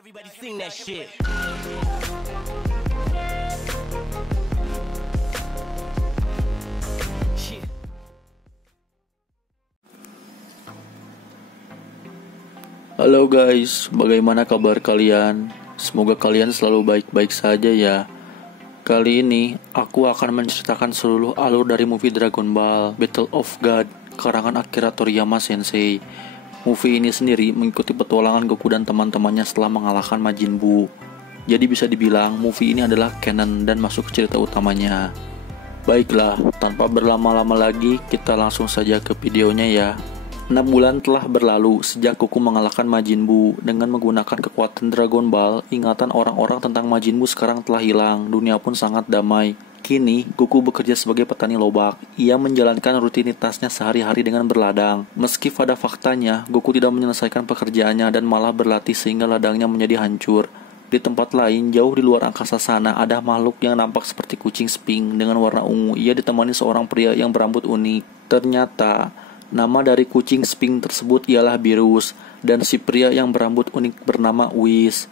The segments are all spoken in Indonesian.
Everybody sing that shit. Shit. Halo guys, bagaimana kabar kalian? Semoga kalian selalu baik-baik saja ya. Kali ini, aku akan menceritakan seluruh alur dari movie Dragon Ball Battle of God karangan Akira Toriyama Sensei. Movie ini sendiri mengikuti petualangan Goku dan teman-temannya setelah mengalahkan Majin Buu. Jadi bisa dibilang movie ini adalah canon dan masuk ke cerita utamanya. Baiklah, tanpa berlama-lama lagi, kita langsung saja ke videonya ya. 6 bulan telah berlalu sejak Goku mengalahkan Majin Buu. Dengan menggunakan kekuatan Dragon Ball, ingatan orang-orang tentang Majin Buu sekarang telah hilang. Dunia pun sangat damai. Kini, Goku bekerja sebagai petani lobak. Ia menjalankan rutinitasnya sehari-hari dengan berladang. Meski pada faktanya, Goku tidak menyelesaikan pekerjaannya dan malah berlatih sehingga ladangnya menjadi hancur. Di tempat lain, jauh di luar angkasa sana, ada makhluk yang nampak seperti kucing Sphinx dengan warna ungu. Ia ditemani seorang pria yang berambut unik. Ternyata, nama dari kucing Sphinx tersebut ialah Beerus, dan si pria yang berambut unik bernama Whis.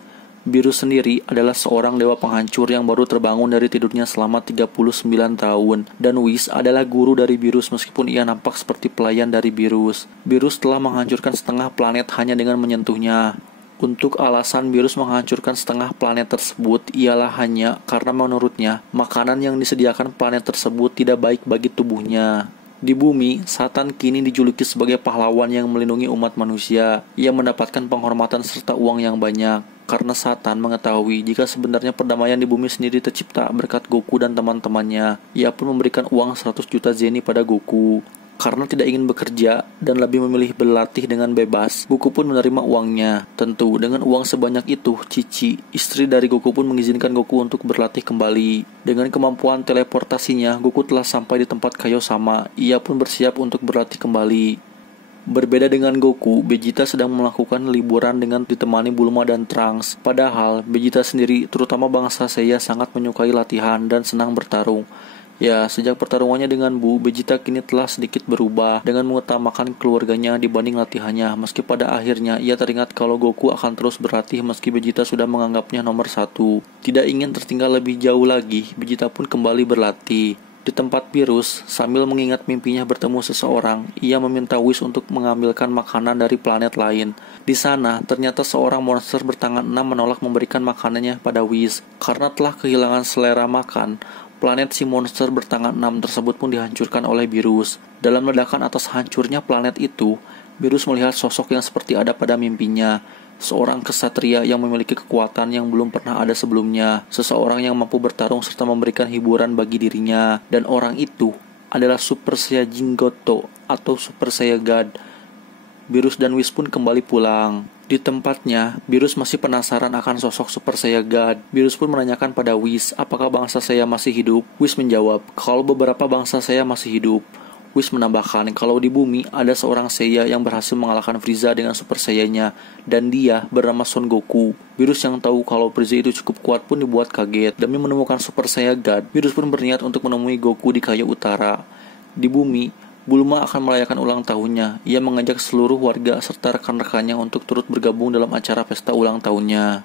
Beerus sendiri adalah seorang dewa penghancur yang baru terbangun dari tidurnya selama 39 tahun. Dan Whis adalah guru dari Beerus meskipun ia nampak seperti pelayan dari Beerus. Beerus telah menghancurkan setengah planet hanya dengan menyentuhnya. Untuk alasan Beerus menghancurkan setengah planet tersebut ialah hanya karena menurutnya makanan yang disediakan planet tersebut tidak baik bagi tubuhnya. Di bumi, Satan kini dijuluki sebagai pahlawan yang melindungi umat manusia. Ia mendapatkan penghormatan serta uang yang banyak. Karena Satan mengetahui jika sebenarnya perdamaian di bumi sendiri tercipta berkat Goku dan teman-temannya. Ia pun memberikan uang 100 juta zeni pada Goku. Karena tidak ingin bekerja dan lebih memilih berlatih dengan bebas, Goku pun menerima uangnya. Tentu, dengan uang sebanyak itu, Cici, istri dari Goku pun mengizinkan Goku untuk berlatih kembali. Dengan kemampuan teleportasinya, Goku telah sampai di tempat Kaiosama. Ia pun bersiap untuk berlatih kembali. Berbeda dengan Goku, Vegeta sedang melakukan liburan dengan ditemani Bulma dan Trunks. Padahal, Vegeta sendiri, terutama bangsa Seiya, sangat menyukai latihan dan senang bertarung. Ya, sejak pertarungannya dengan Buu, Vegeta kini telah sedikit berubah dengan mengutamakan keluarganya dibanding latihannya. Meski pada akhirnya ia teringat kalau Goku akan terus berlatih meski Vegeta sudah menganggapnya nomor 1. Tidak ingin tertinggal lebih jauh lagi, Vegeta pun kembali berlatih. Di tempat Beerus, sambil mengingat mimpinya bertemu seseorang, ia meminta Whis untuk mengambilkan makanan dari planet lain. Di sana, ternyata seorang monster bertangan 6 menolak memberikan makanannya pada Whis. Karena telah kehilangan selera makan, planet si monster bertangan 6 tersebut pun dihancurkan oleh Beerus. Dalam ledakan atas hancurnya planet itu, Beerus melihat sosok yang seperti ada pada mimpinya. Seorang kesatria yang memiliki kekuatan yang belum pernah ada sebelumnya. Seseorang yang mampu bertarung serta memberikan hiburan bagi dirinya. Dan orang itu adalah Super Saiyajin Goto atau Super Saiyan God. Beerus dan Whis pun kembali pulang. Di tempatnya, Beerus masih penasaran akan sosok Super Saiyan God. Beerus pun menanyakan pada Whis apakah bangsa Saiyan masih hidup. Whis menjawab kalau beberapa bangsa Saiyan masih hidup. Whis menambahkan kalau di bumi ada seorang Seiya yang berhasil mengalahkan Frieza dengan Super Saiyan-nya, dan dia bernama Son Goku. Beerus yang tahu kalau Frieza itu cukup kuat pun dibuat kaget. Demi menemukan Super Saiyan God, Beerus pun berniat untuk menemui Goku di Kayu Utara. Di bumi, Bulma akan merayakan ulang tahunnya. Ia mengajak seluruh warga serta rekan-rekannya untuk turut bergabung dalam acara pesta ulang tahunnya.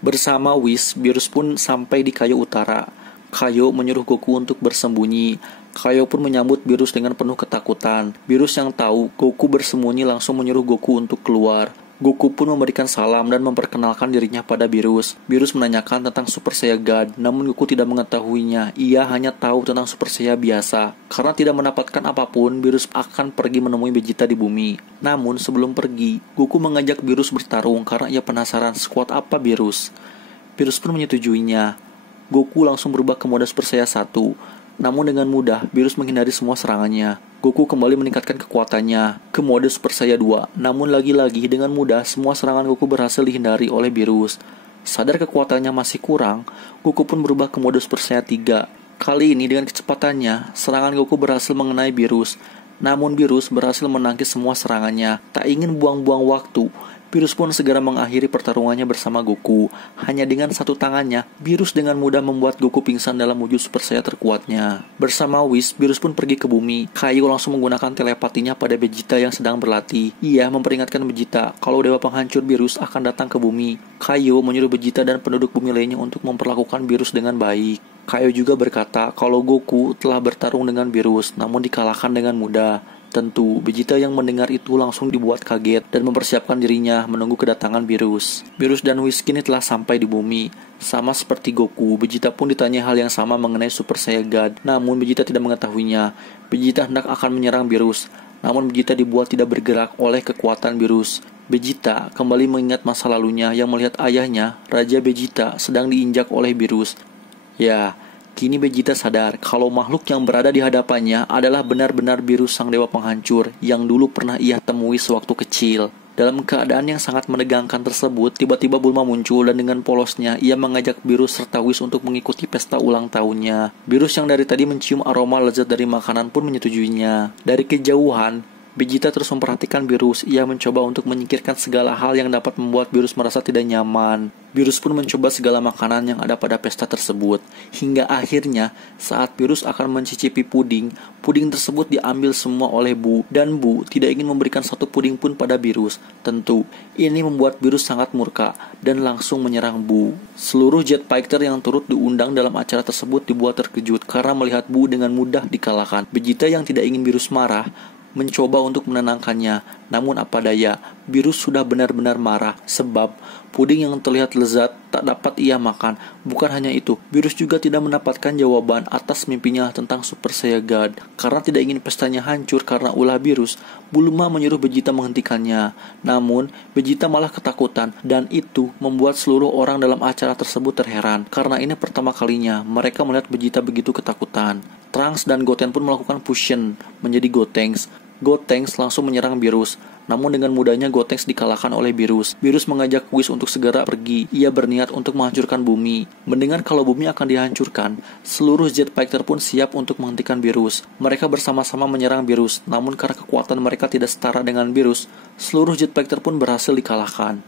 Bersama Whis, Beerus pun sampai di Kayu Utara. Kaio menyuruh Goku untuk bersembunyi. Kaio pun menyambut Beerus dengan penuh ketakutan. Beerus yang tahu Goku bersembunyi langsung menyuruh Goku untuk keluar. Goku pun memberikan salam dan memperkenalkan dirinya pada Beerus. Beerus menanyakan tentang Super Saiyan God, namun Goku tidak mengetahuinya. Ia hanya tahu tentang Super Saiyan biasa. Karena tidak mendapatkan apapun, Beerus akan pergi menemui Vegeta di bumi. Namun sebelum pergi, Goku mengajak Beerus bertarung karena ia penasaran sekuat apa Beerus. Beerus pun menyetujuinya. Goku langsung berubah ke mode Super Saiyan 1. Namun dengan mudah, Beerus menghindari semua serangannya. Goku kembali meningkatkan kekuatannya ke mode Super Saiyan 2. Namun lagi-lagi dengan mudah, semua serangan Goku berhasil dihindari oleh Beerus. Sadar kekuatannya masih kurang, Goku pun berubah ke mode Super Saiyan 3. Kali ini dengan kecepatannya, serangan Goku berhasil mengenai Beerus. Namun Beerus berhasil menangkis semua serangannya. Tak ingin buang-buang waktu, Virus pun segera mengakhiri pertarungannya bersama Goku. Hanya dengan satu tangannya, Virus dengan mudah membuat Goku pingsan dalam wujud Super Saiyan terkuatnya. Bersama Whis, Virus pun pergi ke bumi. Kaio langsung menggunakan telepatinya pada Vegeta yang sedang berlatih. Ia memperingatkan Vegeta kalau Dewa Penghancur Virus akan datang ke bumi. Kaio menyuruh Vegeta dan penduduk bumi lainnya untuk memperlakukan Virus dengan baik. Kaio juga berkata kalau Goku telah bertarung dengan Virus, namun dikalahkan dengan mudah. Tentu, Vegeta yang mendengar itu langsung dibuat kaget dan mempersiapkan dirinya menunggu kedatangan Virus. Virus dan Whis kini telah sampai di bumi. Sama seperti Goku, Vegeta pun ditanya hal yang sama mengenai Super Saiyan God. Namun Vegeta tidak mengetahuinya. Vegeta hendak akan menyerang Virus. Namun Vegeta dibuat tidak bergerak oleh kekuatan Virus. Vegeta kembali mengingat masa lalunya yang melihat ayahnya, Raja Vegeta, sedang diinjak oleh Virus. Ya, kini Vegeta sadar kalau makhluk yang berada di hadapannya adalah benar-benar Virus sang dewa penghancur yang dulu pernah ia temui sewaktu kecil. Dalam keadaan yang sangat menegangkan tersebut, tiba-tiba Bulma muncul dan dengan polosnya ia mengajak Virus serta Whis untuk mengikuti pesta ulang tahunnya. Virus yang dari tadi mencium aroma lezat dari makanan pun menyetujuinya. Dari kejauhan, Vegeta terus memperhatikan Virus. Ia mencoba untuk menyingkirkan segala hal yang dapat membuat Virus merasa tidak nyaman. Virus pun mencoba segala makanan yang ada pada pesta tersebut. Hingga akhirnya, saat Virus akan mencicipi puding, puding tersebut diambil semua oleh Bu. Dan Bu tidak ingin memberikan satu puding pun pada Virus. Tentu, ini membuat Virus sangat murka dan langsung menyerang Bu. Seluruh Jet Fighter yang turut diundang dalam acara tersebut dibuat terkejut karena melihat Bu dengan mudah dikalahkan. Vegeta yang tidak ingin Virus marah mencoba untuk menenangkannya, namun apa daya, Virus sudah benar-benar marah sebab puding yang terlihat lezat tak dapat ia makan. Bukan hanya itu, Virus juga tidak mendapatkan jawaban atas mimpinya tentang Super Saiyan God. Karena tidak ingin pestanya hancur karena ulah Virus, Bulma menyuruh Vegeta menghentikannya. Namun, Vegeta malah ketakutan dan itu membuat seluruh orang dalam acara tersebut terheran karena ini pertama kalinya mereka melihat Vegeta begitu ketakutan. Trunks dan Goten pun melakukan fusion menjadi Gotenks. Gotenks langsung menyerang Virus. Namun dengan mudahnya Gotenks dikalahkan oleh Virus. Virus mengajak Whis untuk segera pergi. Ia berniat untuk menghancurkan bumi. Mendengar kalau bumi akan dihancurkan, seluruh Jet Fighter pun siap untuk menghentikan Virus. Mereka bersama-sama menyerang Virus. Namun karena kekuatan mereka tidak setara dengan Virus, seluruh Jet Fighter pun berhasil dikalahkan.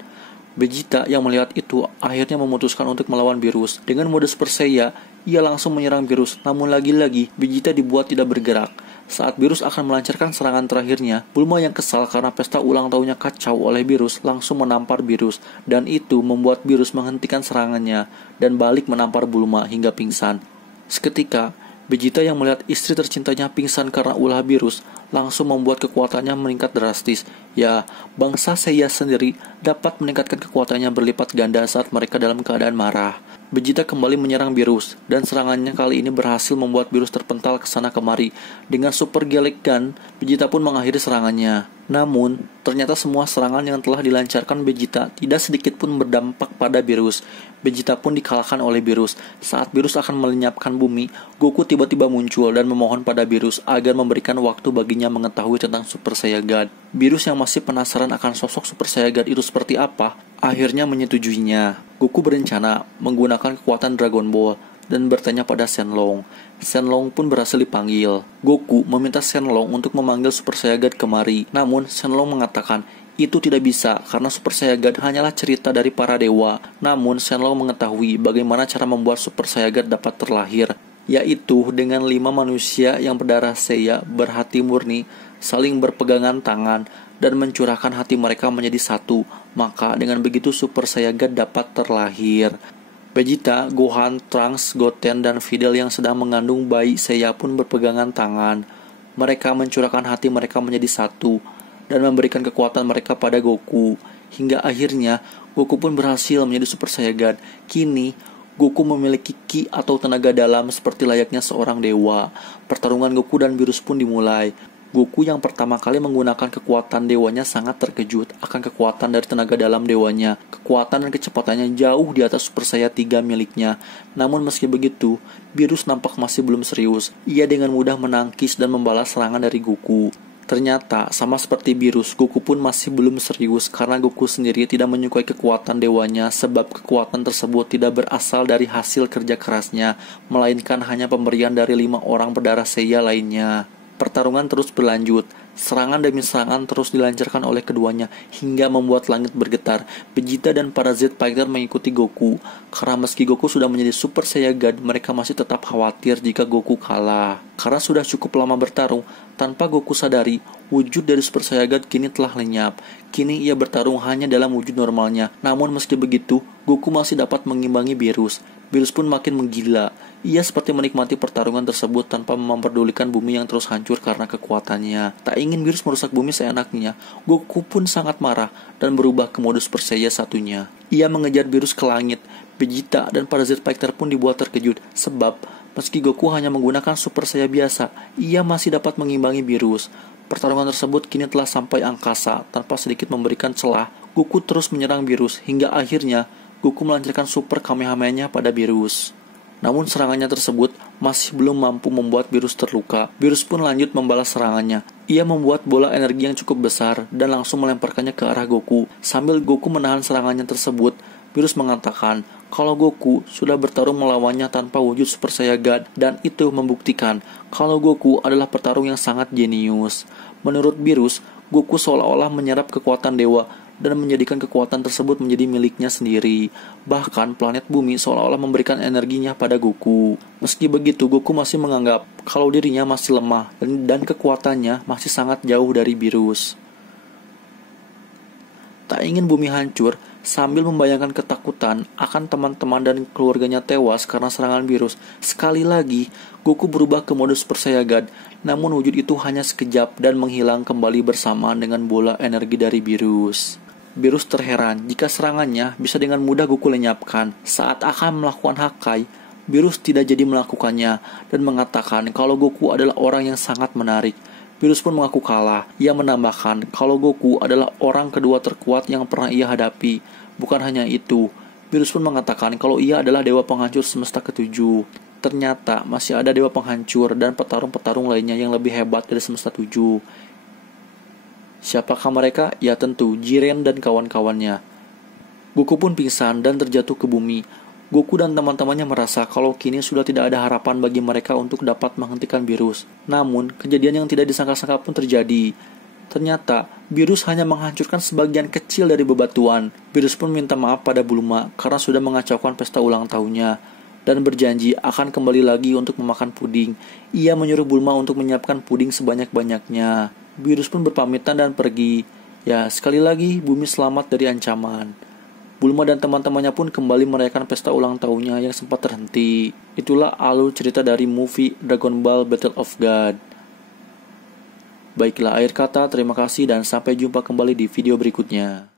Vegeta yang melihat itu akhirnya memutuskan untuk melawan Virus. Dengan mode Super Saiyan, ia langsung menyerang Virus. Namun lagi-lagi Vegeta dibuat tidak bergerak. Saat Virus akan melancarkan serangan terakhirnya, Bulma yang kesal karena pesta ulang tahunnya kacau oleh Virus langsung menampar Virus. Dan itu membuat Virus menghentikan serangannya dan balik menampar Bulma hingga pingsan. Seketika, Vegeta yang melihat istri tercintanya pingsan karena ulah Virus langsung membuat kekuatannya meningkat drastis. Ya, bangsa Seiya sendiri dapat meningkatkan kekuatannya berlipat ganda saat mereka dalam keadaan marah. Vegeta kembali menyerang Virus dan serangannya kali ini berhasil membuat Virus terpental ke sana kemari. Dengan Super Galactic Gun, Vegeta pun mengakhiri serangannya. Namun, ternyata semua serangan yang telah dilancarkan Vegeta tidak sedikit pun berdampak pada Virus. Vegeta pun dikalahkan oleh Virus. Saat Virus akan melenyapkan bumi, Goku tiba-tiba muncul dan memohon pada Virus agar memberikan waktu baginya mengetahui tentang Super Saiyan God. Virus yang masih penasaran akan sosok Super Saiyan God itu seperti apa, akhirnya menyetujuinya. Goku berencana menggunakan kekuatan Dragon Ball dan bertanya pada Shenlong. Shenlong pun berhasil dipanggil. Goku meminta Shenlong untuk memanggil Super Saiyan God kemari. Namun Shenlong mengatakan itu tidak bisa karena Super Saiyan God hanyalah cerita dari para dewa. Namun Shenlong mengetahui bagaimana cara membuat Super Saiyan God dapat terlahir, yaitu dengan 5 manusia yang berdarah Seiya berhati murni saling berpegangan tangan dan mencurahkan hati mereka menjadi satu. Maka dengan begitu Super Saiyan God dapat terlahir. Vegeta, Gohan, Trunks, Goten, dan Videl yang sedang mengandung bayi Seiya pun berpegangan tangan. Mereka mencurahkan hati mereka menjadi satu dan memberikan kekuatan mereka pada Goku. Hingga akhirnya Goku pun berhasil menjadi Super Saiyan God. Kini Goku memiliki ki atau tenaga dalam seperti layaknya seorang dewa. Pertarungan Goku dan Virus pun dimulai. Goku yang pertama kali menggunakan kekuatan dewanya sangat terkejut akan kekuatan dari tenaga dalam dewanya. Kekuatan dan kecepatannya jauh di atas Super Saiyan 3 miliknya. Namun meski begitu, Virus nampak masih belum serius. Ia dengan mudah menangkis dan membalas serangan dari Goku. Ternyata, sama seperti Virus, Goku pun masih belum serius karena Goku sendiri tidak menyukai kekuatan dewanya sebab kekuatan tersebut tidak berasal dari hasil kerja kerasnya, melainkan hanya pemberian dari 5 orang berdarah Seiya lainnya. Pertarungan terus berlanjut. Serangan demi serangan terus dilancarkan oleh keduanya hingga membuat langit bergetar. Vegeta dan para Z-Fighter mengikuti Goku. Karena meski Goku sudah menjadi Super Saiyan God, mereka masih tetap khawatir jika Goku kalah. Karena sudah cukup lama bertarung, tanpa Goku sadari, wujud dari Super Saiyan God kini telah lenyap. Kini ia bertarung hanya dalam wujud normalnya. Namun meski begitu, Goku masih dapat mengimbangi Beerus. Beerus pun makin menggila. Ia seperti menikmati pertarungan tersebut tanpa memperdulikan bumi yang terus hancur karena kekuatannya. Tak ingin Beerus merusak bumi seenaknya, Goku pun sangat marah dan berubah ke modus Super Saiyan satunya. Ia mengejar Beerus ke langit. Vegeta dan para Z-Fighter pun dibuat terkejut sebab meski Goku hanya menggunakan Super Saiyan biasa, ia masih dapat mengimbangi Beerus. Pertarungan tersebut kini telah sampai angkasa. Tanpa sedikit memberikan celah, Goku terus menyerang Beerus hingga akhirnya Goku melancarkan Super Kamehameha-nya pada Beerus. Namun serangannya tersebut masih belum mampu membuat Beerus terluka. Beerus pun lanjut membalas serangannya. Ia membuat bola energi yang cukup besar dan langsung melemparkannya ke arah Goku. Sambil Goku menahan serangannya tersebut, Beerus mengatakan kalau Goku sudah bertarung melawannya tanpa wujud Super Saiyan God, dan itu membuktikan kalau Goku adalah petarung yang sangat jenius. Menurut Beerus, Goku seolah-olah menyerap kekuatan dewa dan menjadikan kekuatan tersebut menjadi miliknya sendiri. Bahkan planet bumi seolah-olah memberikan energinya pada Goku. Meski begitu, Goku masih menganggap kalau dirinya masih lemah dan kekuatannya masih sangat jauh dari Beerus. Tak ingin bumi hancur, sambil membayangkan ketakutan akan teman-teman dan keluarganya tewas karena serangan Beerus, sekali lagi Goku berubah ke modus Super Saiyan God. Namun wujud itu hanya sekejap dan menghilang kembali bersamaan dengan bola energi dari Beerus. Beerus terheran jika serangannya bisa dengan mudah Goku lenyapkan. Saat akan melakukan Hakai, Beerus tidak jadi melakukannya dan mengatakan kalau Goku adalah orang yang sangat menarik. Beerus pun mengaku kalah. Ia menambahkan kalau Goku adalah orang kedua terkuat yang pernah ia hadapi. Bukan hanya itu, Beerus pun mengatakan kalau ia adalah dewa penghancur semesta ketujuh. Ternyata masih ada dewa penghancur dan petarung-petarung lainnya yang lebih hebat dari semesta 7. Siapakah mereka? Ya tentu Jiren dan kawan-kawannya. Goku pun pingsan dan terjatuh ke bumi. Goku dan teman-temannya merasa kalau kini sudah tidak ada harapan bagi mereka untuk dapat menghentikan Beerus. Namun, kejadian yang tidak disangka-sangka pun terjadi. Ternyata, Beerus hanya menghancurkan sebagian kecil dari bebatuan. Beerus pun minta maaf pada Bulma karena sudah mengacaukan pesta ulang tahunnya dan berjanji akan kembali lagi untuk memakan puding. Ia menyuruh Bulma untuk menyiapkan puding sebanyak-banyaknya. Beerus pun berpamitan dan pergi. Ya, sekali lagi bumi selamat dari ancaman. Bulma dan teman-temannya pun kembali merayakan pesta ulang tahunnya yang sempat terhenti. Itulah alur cerita dari movie Dragon Ball Battle of God. Baiklah akhir kata, terima kasih dan sampai jumpa kembali di video berikutnya.